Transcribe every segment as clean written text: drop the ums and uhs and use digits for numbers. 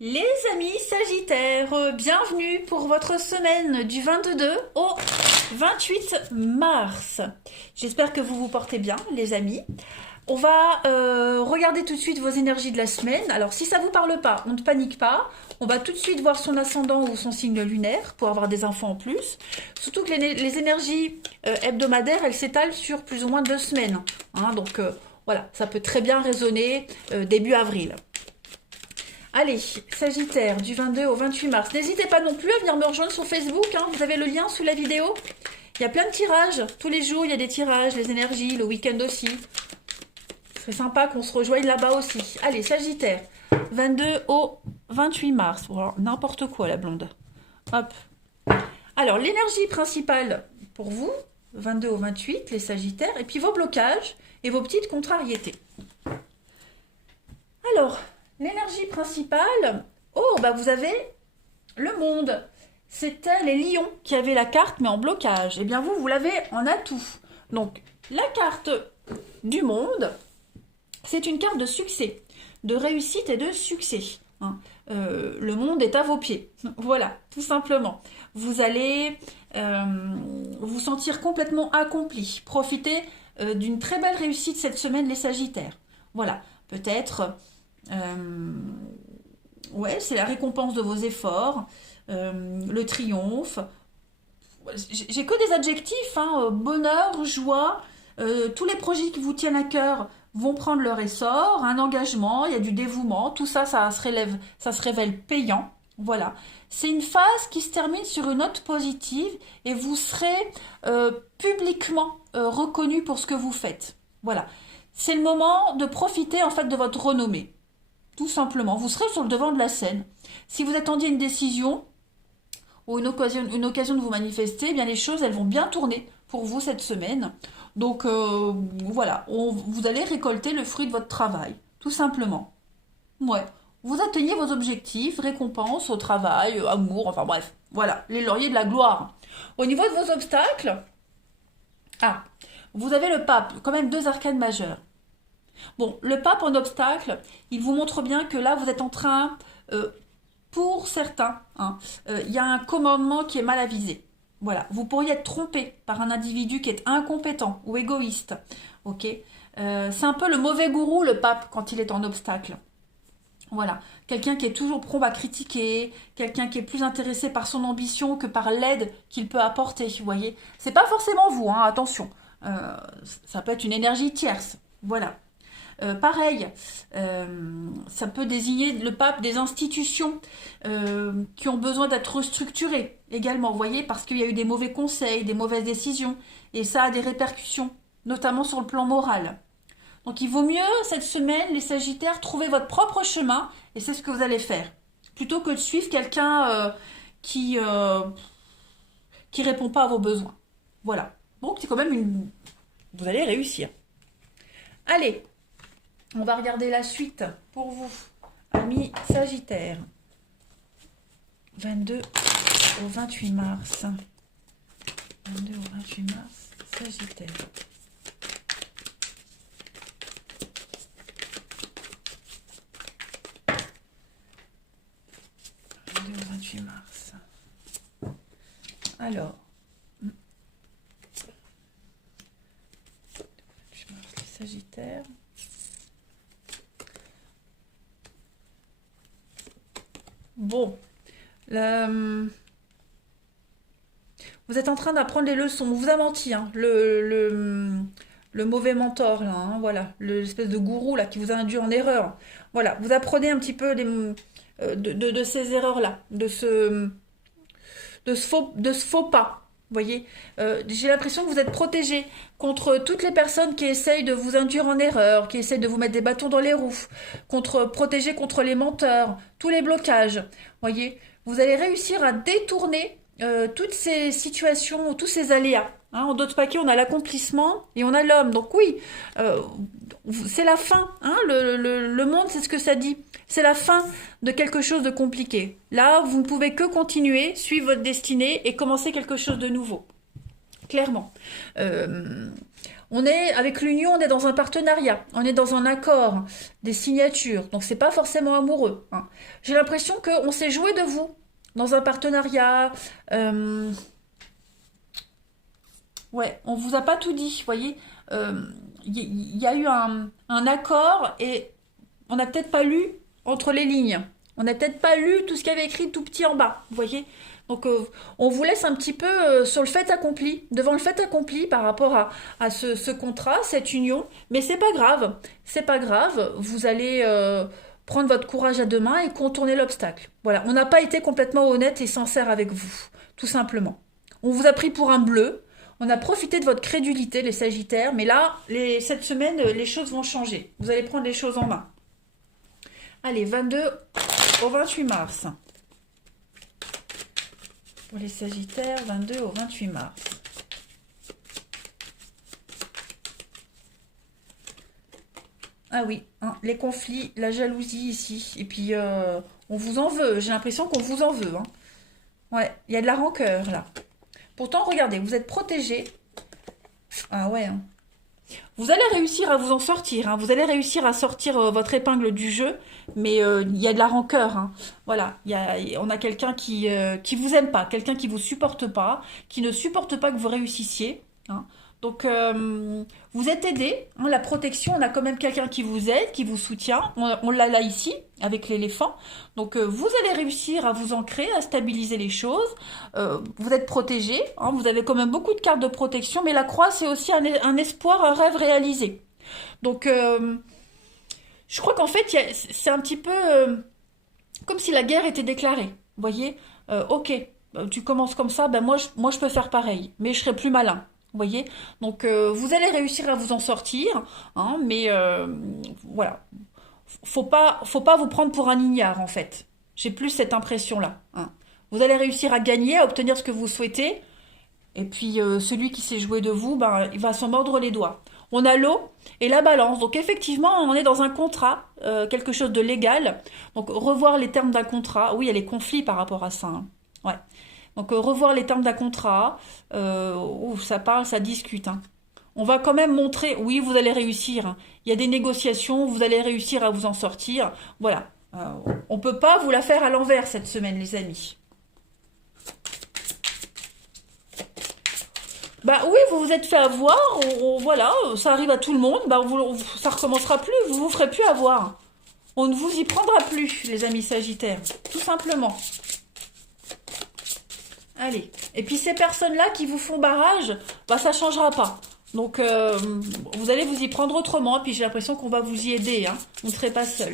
Les amis Sagittaires, bienvenue pour votre semaine du 22 au 28 mars. J'espère que vous vous portez bien, les amis. On va regarder tout de suite vos énergies de la semaine. Alors, si ça vous parle pas, on ne panique pas. On va tout de suite voir son ascendant ou son signe lunaire pour avoir des infos en plus. Surtout que les énergies hebdomadaires, elles s'étalent sur plus ou moins 2 semaines. Hein, donc, voilà, ça peut très bien résonner début avril. Allez, Sagittaire, du 22 au 28 mars. N'hésitez pas non plus à venir me rejoindre sur Facebook. Hein, vous avez le lien sous la vidéo. Il y a plein de tirages. Tous les jours, il y a des tirages, les énergies, le week-end aussi. Ce serait sympa qu'on se rejoigne là-bas aussi. Allez, Sagittaire, 22 au 28 mars. Voilà, n'importe quoi, la blonde. Hop. Alors, l'énergie principale pour vous, 22 au 28, les Sagittaires, et puis vos blocages et vos petites contrariétés. Alors, l'énergie principale, oh, bah vous avez le monde. C'était les lions qui avaient la carte, mais en blocage. Eh bien, vous l'avez en atout. Donc, la carte du monde, c'est une carte de succès, de réussite et de succès. Hein. Le monde est à vos pieds. Voilà, tout simplement. Vous allez vous sentir complètement accompli. Profitez d'une très belle réussite cette semaine, les Sagittaires. Voilà, peut-être... ouais, c'est la récompense de vos efforts, le triomphe. J'ai que des adjectifs, hein, bonheur, joie, tous les projets qui vous tiennent à cœur vont prendre leur essor, un engagement, il y a du dévouement, tout ça, ça se révèle payant. Voilà. C'est une phase qui se termine sur une note positive et vous serez publiquement reconnu pour ce que vous faites. Une C'est le moment de profiter en fait de votre renommée. Tout simplement. Vous serez sur le devant de la scène. Si vous attendiez une décision ou une occasion de vous manifester, eh bien les choses elles vont bien tourner pour vous cette semaine. Donc voilà, vous allez récolter le fruit de votre travail, tout simplement. Ouais. Vous atteignez vos objectifs, récompenses au travail, amour, enfin bref. Voilà, les lauriers de la gloire. Au niveau de vos obstacles, ah, vous avez le pape, quand même deux arcanes majeures. Bon, le pape en obstacle, il vous montre bien que là, vous êtes en train, pour certains, hein, il y a un commandement qui est mal avisé. Voilà, vous pourriez être trompé par un individu qui est incompétent ou égoïste. Ok, c'est un peu le mauvais gourou, le pape, quand il est en obstacle. Voilà, quelqu'un qui est toujours prompt à critiquer, quelqu'un qui est plus intéressé par son ambition que par l'aide qu'il peut apporter. Vous voyez, c'est pas forcément vous, hein, attention. Ça peut être une énergie tierce. Voilà. Pareil, ça peut désigner le pape des institutions qui ont besoin d'être restructurées également, vous voyez, parce qu'il y a eu des mauvais conseils, des mauvaises décisions, et ça a des répercussions, notamment sur le plan moral. Donc il vaut mieux, cette semaine, les Sagittaires, trouver votre propre chemin, et c'est ce que vous allez faire, plutôt que de suivre quelqu'un qui répond pas à vos besoins. Voilà. Donc c'est quand même une... Vous allez réussir. Allez, on va regarder la suite pour vous, amis Sagittaires. 22 au 28 mars. 22 au 28 mars, Sagittaire. 22 au 28 mars. Alors, 28 mars, les Sagittaires. Bon, vous êtes en train d'apprendre les leçons. On vous a menti, hein. Le mauvais mentor, là, hein, voilà. L'espèce de gourou, là, qui vous a induit en erreur. Voilà, vous apprenez un petit peu de ces erreurs-là, de ce faux pas. Vous voyez, j'ai l'impression que vous êtes protégé contre toutes les personnes qui essayent de vous induire en erreur, qui essayent de vous mettre des bâtons dans les roues, protégé contre les menteurs, tous les blocages. Vous voyez, vous allez réussir à détourner toutes ces situations, tous ces aléas. Hein, en d'autres paquets, on a l'accomplissement et on a l'homme. Donc oui, euh, c'est la fin. Hein, le monde, c'est ce que ça dit. C'est la fin de quelque chose de compliqué. Là, vous ne pouvez que continuer, suivre votre destinée et commencer quelque chose de nouveau. Clairement. On est, avec l'union, on est dans un partenariat, on est dans un accord, des signatures. Donc c'est pas forcément amoureux, hein. J'ai l'impression qu'on s'est joué de vous dans un partenariat. Ouais, on vous a pas tout dit, vous voyez. Il y a eu un accord et on n'a peut-être pas lu entre les lignes. On n'a peut-être pas lu tout ce qu'il y avait écrit tout petit en bas, vous voyez. Donc on vous laisse un petit peu sur le fait accompli, devant le fait accompli par rapport à ce contrat, cette union. Mais c'est pas grave, c'est pas grave. Vous allez prendre votre courage à deux mains et contourner l'obstacle. Voilà, on n'a pas été complètement honnête et sincère avec vous, tout simplement. On vous a pris pour un bleu. On a profité de votre crédulité, les Sagittaires, mais là, cette semaine, les choses vont changer. Vous allez prendre les choses en main. Allez, 22 au 28 mars. Pour les Sagittaires, 22 au 28 mars. Ah oui, hein, les conflits, la jalousie ici. Et puis, on vous en veut. J'ai l'impression qu'on vous en veut, hein. Ouais, il y a de la rancœur, là. Pourtant, regardez, vous êtes protégés. Ah ouais, hein. Vous allez réussir à vous en sortir, hein. Vous allez réussir à sortir votre épingle du jeu, mais il y a de la rancœur, hein. Voilà, on a quelqu'un qui vous aime pas, quelqu'un qui vous supporte pas, qui ne supporte pas que vous réussissiez, hein. Donc vous êtes aidé, hein, la protection, on a quand même quelqu'un qui vous aide, qui vous soutient. On l'a là ici avec l'éléphant. Donc vous allez réussir à vous ancrer, à stabiliser les choses. Vous êtes protégé, hein, vous avez quand même beaucoup de cartes de protection, mais la croix c'est aussi un espoir, un rêve réalisé. Donc je crois qu'en fait c'est un petit peu comme si la guerre était déclarée. Vous voyez, ok, tu commences comme ça, ben moi je peux faire pareil, mais je serai plus malin. Vous voyez, donc vous allez réussir à vous en sortir, hein, mais voilà, faut pas vous prendre pour un ignare en fait. J'ai plus cette impression-là, hein. Vous allez réussir à gagner, à obtenir ce que vous souhaitez, et puis celui qui s'est joué de vous, ben, il va s'en mordre les doigts. On a l'eau et la balance, donc effectivement on est dans un contrat, quelque chose de légal. Donc revoir les termes d'un contrat, oui il y a les conflits par rapport à ça, hein. Ouais. Donc revoir les termes d'un contrat, ça parle, ça discute, hein. On va quand même montrer, oui, vous allez réussir, hein. Il y a des négociations, vous allez réussir à vous en sortir. Voilà. On ne peut pas vous la faire à l'envers cette semaine, les amis. Bah oui, vous vous êtes fait avoir, voilà, ça arrive à tout le monde, bah ça recommencera plus, vous vous ferez plus avoir. On ne vous y prendra plus, les amis Sagittaires, tout simplement. Allez. Et puis ces personnes-là qui vous font barrage, bah ça changera pas. Donc vous allez vous y prendre autrement. Puis j'ai l'impression qu'on va vous y aider, hein. Vous ne serez pas seul.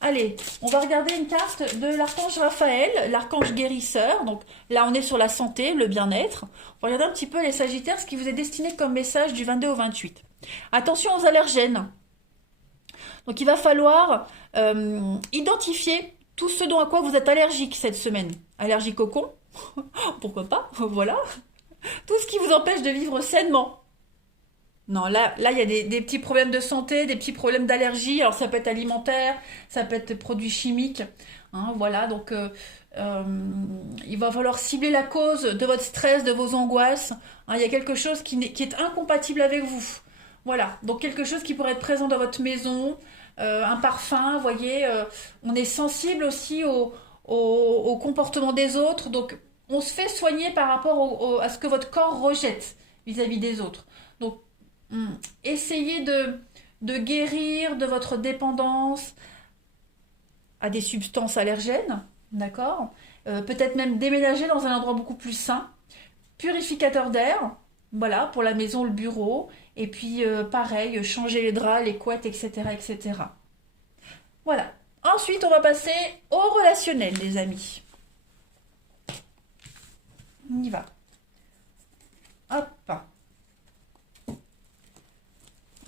Allez, on va regarder une carte de l'archange Raphaël, l'archange guérisseur. Donc là, on est sur la santé, le bien-être. On va regarder un petit peu les Sagittaires, ce qui vous est destiné comme message du 22 au 28. Attention aux allergènes. Donc il va falloir identifier tout ce dont à quoi vous êtes allergique cette semaine. Allergique au con, pourquoi pas, voilà. Tout ce qui vous empêche de vivre sainement. Non, là, il y a des petits problèmes de santé, des petits problèmes d'allergie. Alors ça peut être alimentaire, ça peut être produits chimiques, hein, voilà. Donc il va falloir cibler la cause de votre stress, de vos angoisses, hein. Il y a quelque chose qui est incompatible avec vous. Voilà, donc quelque chose qui pourrait être présent dans votre maison, un parfum, vous voyez. On est sensible aussi au comportement des autres, donc on se fait soigner par rapport à ce que votre corps rejette vis-à-vis des autres. Donc essayez de guérir de votre dépendance à des substances allergènes, d'accord. Peut-être même déménager dans un endroit beaucoup plus sain, purificateur d'air, voilà, pour la maison, le bureau, et puis pareil, changer les draps, les couettes, etc., etc. Voilà. Ensuite, on va passer au relationnel, les amis. On y va. Hop.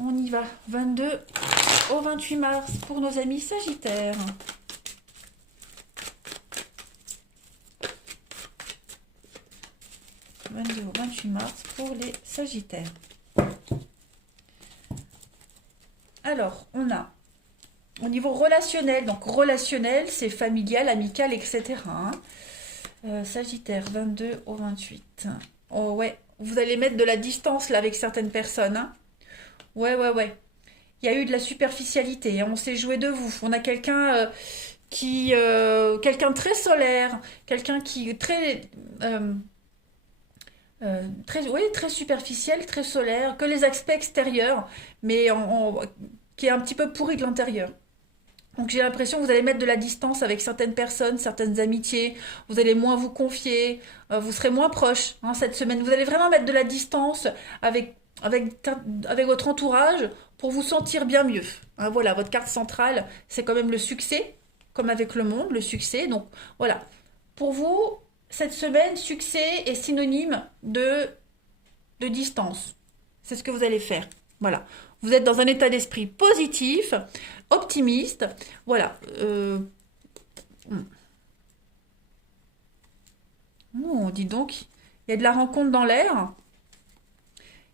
On y va. 22 au 28 mars pour nos amis Sagittaires. « 22 au 28 mars pour les Sagittaires. » Alors, on a au niveau relationnel, donc relationnel, c'est familial, amical, etc. Sagittaire, 22 au 28. Oh ouais, vous allez mettre de la distance là avec certaines personnes, hein. Ouais, ouais, ouais. Il y a eu de la superficialité, hein, on s'est joué de vous. On a quelqu'un quelqu'un de très solaire, quelqu'un qui est très, oui, très superficiel, très solaire, que les aspects extérieurs, mais qui est un petit peu pourri de l'intérieur. Donc j'ai l'impression que vous allez mettre de la distance avec certaines personnes, certaines amitiés, vous allez moins vous confier, vous serez moins proche hein, cette semaine. Vous allez vraiment mettre de la distance avec, avec votre entourage pour vous sentir bien mieux. Hein, voilà, votre carte centrale, c'est quand même le succès, comme avec le monde, le succès. Donc voilà, pour vous, cette semaine, succès est synonyme de distance. C'est ce que vous allez faire. Voilà. Vous êtes dans un état d'esprit positif, optimiste. Voilà. Oh, dis donc, il y a de la rencontre dans l'air.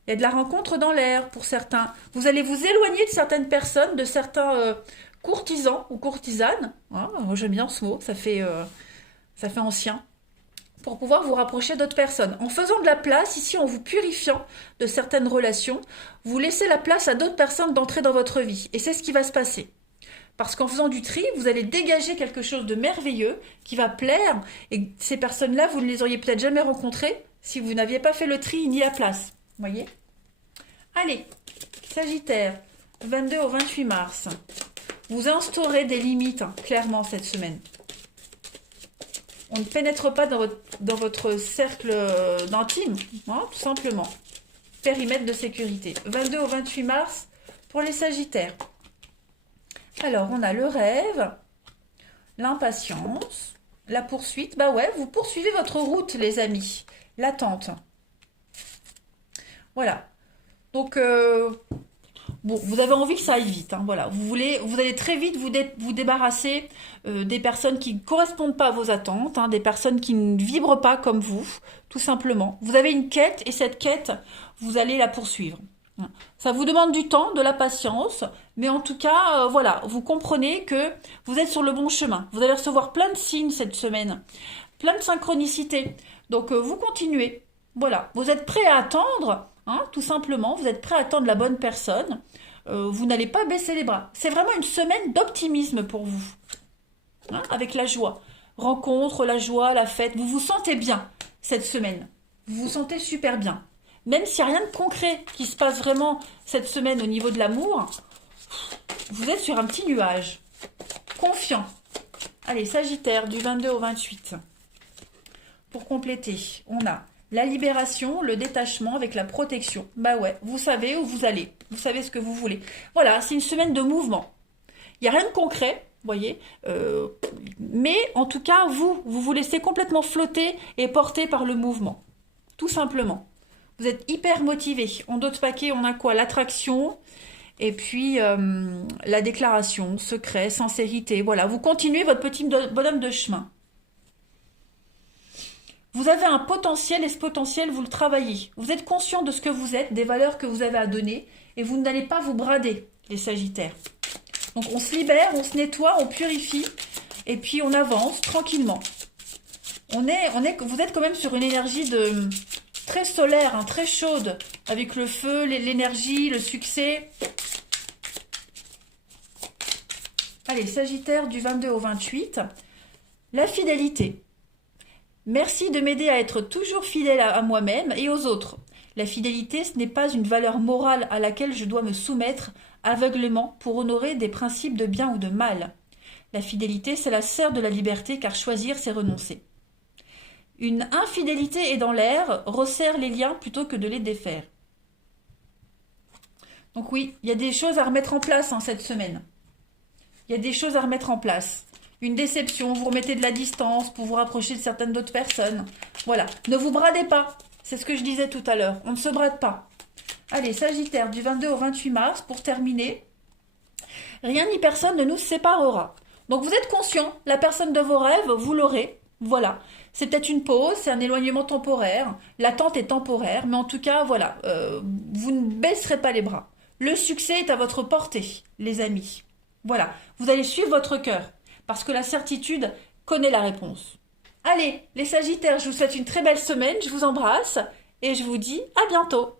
Il y a de la rencontre dans l'air pour certains. Vous allez vous éloigner de certaines personnes, de certains courtisans ou courtisanes. Ah, moi, j'aime bien ce mot, ça fait ancien. Pour pouvoir vous rapprocher d'autres personnes. En faisant de la place, ici en vous purifiant de certaines relations, vous laissez la place à d'autres personnes d'entrer dans votre vie. Et c'est ce qui va se passer. Parce qu'en faisant du tri, vous allez dégager quelque chose de merveilleux qui va plaire. Et ces personnes-là, vous ne les auriez peut-être jamais rencontrées si vous n'aviez pas fait le tri ni la place. Vous voyez? Allez, Sagittaire, 22 au 28 mars. Vous instaurez des limites, hein, clairement, cette semaine. On ne pénètre pas dans votre cercle d'intime, hein, tout simplement. Périmètre de sécurité. 22 au 28 mars pour les Sagittaires. Alors, on a le rêve, l'impatience, la poursuite. Bah ouais, vous poursuivez votre route, les amis. L'attente. Voilà. Donc, bon, vous avez envie que ça aille vite, hein, voilà. Vous allez très vite vous débarrasser des personnes qui ne correspondent pas à vos attentes, hein, des personnes qui ne vibrent pas comme vous, tout simplement. Vous avez une quête et cette quête, vous allez la poursuivre. Ça vous demande du temps, de la patience, mais en tout cas, voilà, vous comprenez que vous êtes sur le bon chemin. Vous allez recevoir plein de signes cette semaine, plein de synchronicités. Donc, vous continuez. Voilà, vous êtes prêt à attendre, hein, tout simplement, vous êtes prêt à attendre la bonne personne. Vous n'allez pas baisser les bras. C'est vraiment une semaine d'optimisme pour vous, hein, avec la joie. Rencontre, la joie, la fête, vous vous sentez bien cette semaine. Vous vous sentez super bien. Même s'il n'y a rien de concret qui se passe vraiment cette semaine au niveau de l'amour, vous êtes sur un petit nuage. Confiant. Allez, Sagittaire, du 22 au 28. Pour compléter, on a la libération, le détachement avec la protection. Bah ouais, vous savez où vous allez. Vous savez ce que vous voulez. Voilà, c'est une semaine de mouvement. Il n'y a rien de concret, vous voyez. Mais en tout cas, vous laissez complètement flotter et porter par le mouvement. Tout simplement. Vous êtes hyper motivé. En d'autres paquets, on a quoi? L'attraction et puis la déclaration, secret, sincérité. Voilà, vous continuez votre petit bonhomme de chemin. Vous avez un potentiel et ce potentiel, vous le travaillez. Vous êtes conscient de ce que vous êtes, des valeurs que vous avez à donner et vous n'allez pas vous brader, les Sagittaires. Donc on se libère, on se nettoie, on purifie et puis on avance tranquillement. Vous êtes quand même sur une énergie très solaire, hein, très chaude, avec le feu, l'énergie, le succès. Allez, Sagittaire du 22 au 28, la fidélité. Merci de m'aider à être toujours fidèle à moi-même et aux autres. La fidélité, ce n'est pas une valeur morale à laquelle je dois me soumettre aveuglément pour honorer des principes de bien ou de mal. La fidélité, c'est la sœur de la liberté car choisir, c'est renoncer. Une infidélité est dans l'air, resserre les liens plutôt que de les défaire. Donc oui, il y a des choses à remettre en place cette semaine. Il y a des choses à remettre en place. Une déception, vous remettez de la distance pour vous rapprocher de certaines d'autres personnes. Voilà, ne vous bradez pas. C'est ce que je disais tout à l'heure. On ne se brade pas. Allez, Sagittaire, du 22 au 28 mars, pour terminer. Rien ni personne ne nous séparera. Donc vous êtes conscient, la personne de vos rêves, vous l'aurez. Voilà. C'est peut-être une pause, c'est un éloignement temporaire. L'attente est temporaire, mais en tout cas, voilà. Vous ne baisserez pas les bras. Le succès est à votre portée, les amis. Voilà. Vous allez suivre votre cœur. Parce que la certitude connaît la réponse. Allez, les Sagittaires, je vous souhaite une très belle semaine, je vous embrasse et je vous dis à bientôt.